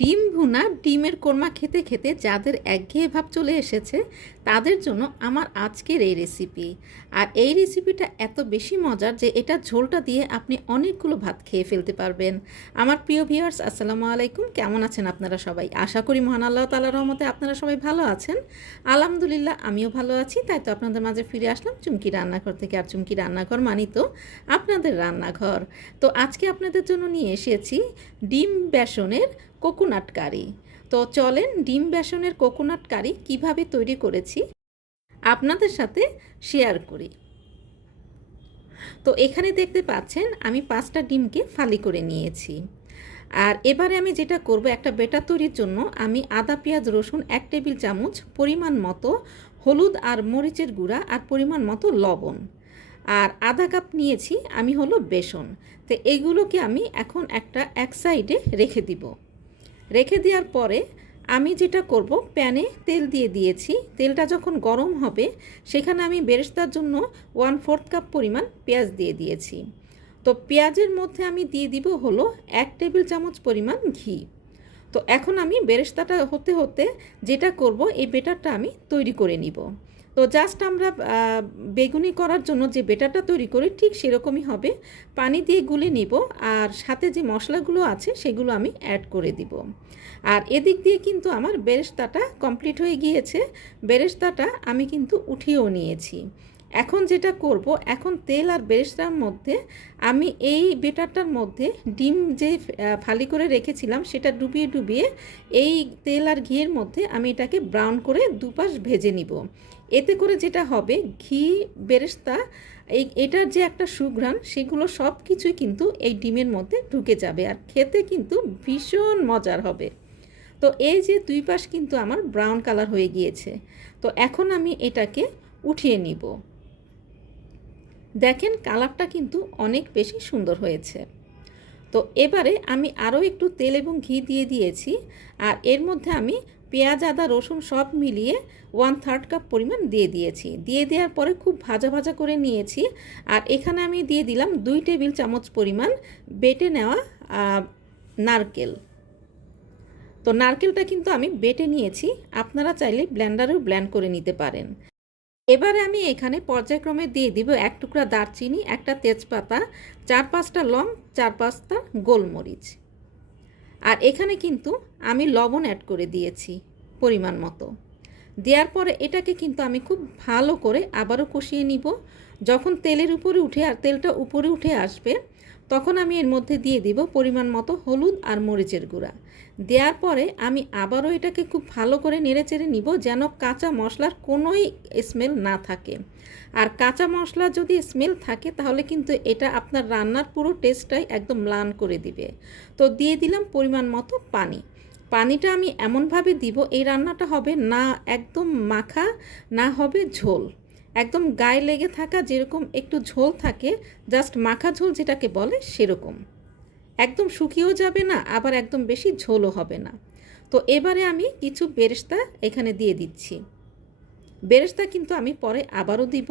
ডিম ভুনা ডিমের কোরমা খেতে খেতে যাদের একঘেয়ে ভাব চলে এসেছে, তাদের জন্য আমার আজকের এই রেসিপি আর এই রেসিপিটা এত বেশি মজার যে এটা ঝোলটা দিয়ে আপনি অনেকগুলো ভাত খেয়ে ফেলতে পারবেন। আমার প্রিয় ভিউয়ার্স আসসালামু আলাইকুম। কেমন আছেন আপনারা সবাই? আশা করি মহান আল্লাহ তালার রহমতে আপনারা সবাই ভালো আছেন। আলহামদুলিল্লাহ, আমিও ভালো আছি। তাই তো আপনাদের মাঝে ফিরে আসলাম চুমকি রান্নাঘর থেকে। আর চুমকি রান্নাঘর মানি তো আপনাদের রান্নাঘর। তো আজকে আপনাদের জন্য নিয়ে এসেছি ডিম বেসনের কোকোনাট কারি তো চলেন ডিম বেসনের কোকোনাট কারি কীভাবে তৈরি করেছি আপনাদের সাথে শেয়ার করি। তো এখানে দেখতে পাচ্ছেন আমি পাঁচটা ডিমকে ফালি করে নিয়েছি। আর এবারে আমি যেটা করব, একটা বেটার তৈরির জন্য আমি আদা, পেঁয়াজ, রসুন, এক টেবিল চামচ পরিমাণ মতো হলুদ আর মরিচের গুঁড়া আর পরিমাণ মতো লবণ। আর আধা কাপ নিয়েছি আমি হলো বেসন। তো এইগুলোকে আমি এখন একটা এক সাইডে রেখে দিব। রেখে দেওয়ার পরে আমি যেটা করব, প্যানে তেল দিয়ে দিয়েছি। তেলটা যখন গরম হবে, সেখানে আমি বেরেস্তার জন্য ওয়ান ফোর্থ কাপ পরিমাণ পেঁয়াজ দিয়ে দিয়েছি। তো পেঁয়াজের মধ্যে আমি দিয়ে দিব হলো এক টেবিল চামচ পরিমাণ ঘি। তো এখন আমি বেরেস্তাটা হতে হতে যেটা করব, এই বেটারটা আমি তৈরি করে নিব। তো জাস্ট আমরা বেগুনি করার জন্য যে বেটারটা তৈরি করি ঠিক সেরকমই হবে। পানি দিয়ে গুলে নিব আর সাথে যে মশলাগুলো আছে সেগুলো আমি অ্যাড করে দিব। আর এদিক দিয়ে কিন্তু আমার বেরেস্তাটা কমপ্লিট হয়ে গিয়েছে। বেরেস্তাটা আমি কিন্তু উঠিয়েও নিয়েছি। এখন যেটা করব, এখন তেল আর বেরেস্তার মধ্যে আমি এই বেটারটার মধ্যে ডিম যে ফালি করে রেখেছিলাম সেটা ডুবিয়ে ডুবিয়ে এই তেল আর ঘিয়ের মধ্যে আমি এটাকে ব্রাউন করে দুপাশ ভেজে নিব। এতে করে যেটা হবে, ঘি, বেরেস্তা, এই এটার যে একটা সুঘ্রাণ, সেগুলো সব কিছুই কিন্তু এই ডিমের মধ্যে ঢুকে যাবে আর খেতে কিন্তু ভীষণ মজার হবে। তো এই যে দুই পাশ কিন্তু আমার ব্রাউন কালার হয়ে গিয়েছে। তো এখন আমি এটাকে উঠিয়ে নিব। দেখেন কালারটা কিন্তু অনেক বেশি সুন্দর হয়েছে। তো এবারে আমি আরও একটু তেল এবং ঘি দিয়ে দিয়েছি আর এর মধ্যে আমি পেঁয়াজ, আদা, রসুন সব মিলিয়ে ওয়ান থার্ড কাপ পরিমাণ দিয়ে দিয়েছি। দিয়ে দেওয়ার পরে খুব ভাজা ভাজা করে নিয়েছি। আর এখানে আমি দিয়ে দিলাম দুই টেবিল চামচ পরিমাণ বেটে নেওয়া নারকেল। তো নারকেলটা কিন্তু আমি বেটে নিয়েছি। আপনারা চাইলে ব্ল্যান্ডারেও ব্ল্যান্ড করে নিতে পারেন। এবারে আমি এখানে পর্যায়ক্রমে দিয়ে দিব এক টুকরা দারচিনি, একটা তেজপাতা, চার পাঁচটা লং, চার পাঁচটা গোলমরিচ। আর এখানে কিন্তু আমি লবণ অ্যাড করে দিয়েছি পরিমাণ মতো। দেওয়ার পরে এটাকে কিন্তু আমি খুব ভালো করে আবারও কষিয়ে নিব। যখন তেলের উপরে উঠে আর তেলটা উপরে উঠে আসবে তখন আমি এর মধ্যে দিয়ে দিব পরিমাণ মতো হলুদ আর মরিচের গুঁড়া। দেওয়ার পরে আমি আবারও এটাকে খুব ভালো করে নেড়ে চেড়ে নিব যেন কাঁচা মশলার কোনোই স্মেল না থাকে। আর কাঁচা মশলা যদি স্মেল থাকে তাহলে কিন্তু এটা আপনার রান্নার পুরো টেস্টটাই একদম ম্লান করে দিবে। তো দিয়ে দিলাম পরিমাণ মতো পানি। পানিটা আমি এমনভাবে দিব এই রান্নাটা হবে না একদম মাখা, না হবে ঝোল। একদম গায়ে লেগে থাকা যেরকম একটু ঝোল থাকে জাস্ট মাখা ঝোল যেটাকে বলে সেরকম। একদম শুকিয়েও যাবে না, আবার একদম বেশি ঝোলও হবে না। তো এবারে আমি কিছু বেরেস্তা এখানে দিয়ে দিচ্ছি। বেরেস্তা কিন্তু আমি পরে আবারও দিব।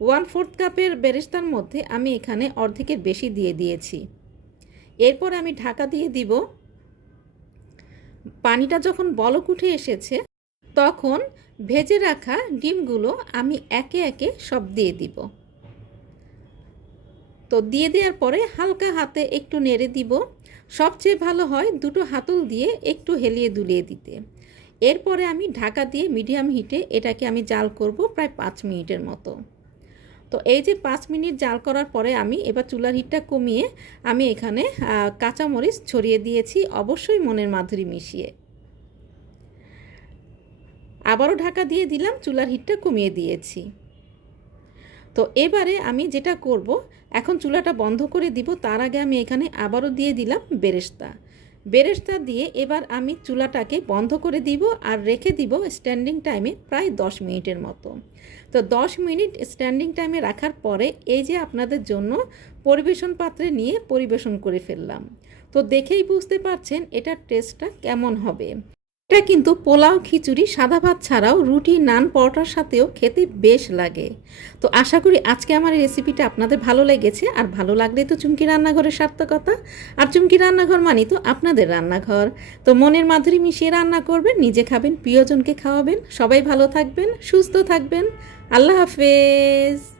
ওয়ান ফোর্থ কাপের বেরেস্তার মধ্যে আমি এখানে অর্ধেকের বেশি দিয়ে দিয়েছি। এরপর আমি ঢাকা দিয়ে দিব। পানিটা যখন বলক উঠে এসেছে, তখন ভেজে রাখা ডিমগুলো আমি একে একে সব দিয়ে দিব। তো দিয়ে দেওয়ার পরে হালকা হাতে একটু নেড়ে দিব। সবচেয়ে ভালো হয় দুটো হাতল দিয়ে একটু হেলিয়ে দুলিয়ে দিতে। এরপরে আমি ঢাকা দিয়ে মিডিয়াম হিটে এটাকে আমি জাল করব প্রায় পাঁচ মিনিটের মতো। তো এই যে পাঁচ মিনিট জাল করার পরে আমি এবার চুলার হিটটা কমিয়ে আমি এখানে কাঁচামরিচ ছড়িয়ে দিয়েছি, অবশ্যই মনের মাধুরী মিশিয়ে। আবারও ঢাকা দিয়ে দিলাম, চুলার হিটটা কমিয়ে দিয়েছি। তো এবারে আমি যেটা করব, এখন চুলাটা বন্ধ করে দিব, তার আগে আমি এখানে আবারও দিয়ে দিলাম বেরেস্তা। বেরেস্তা দিয়ে এবার আমি চুলাটাকে বন্ধ করে দিব আর রেখে দিব স্ট্যান্ডিং টাইমে প্রায় দশ মিনিটের মতো। তো দশ মিনিট স্ট্যান্ডিং টাইমে রাখার পরে এই যে আপনাদের জন্য পরিবেশন পাত্রে নিয়ে পরিবেশন করে ফেললাম। তো দেখেই বুঝতে পারছেন এটার টেস্টটা কেমন হবে। এটা কিন্তু পোলাও, খিচুড়ি, সাদা ভাত ছাড়াও রুটি, নান, পরোটার সাথেও খেতে বেশ লাগে। তো আশা করি আজকে আমার এই রেসিপিটা আপনাদের ভালো লেগেছে। আর ভালো লাগলে তো চুমকি রান্নাঘরের সার্থকতা। আর চুমকি রান্নাঘর মানে তো আপনাদের রান্নাঘর। তো মনের মাধুরী মিশিয়ে রান্না করবেন, নিজে খাবেন, প্রিয়জনকে খাওয়াবেন। সবাই ভালো থাকবেন, সুস্থ থাকবেন। আল্লাহ হাফেজ।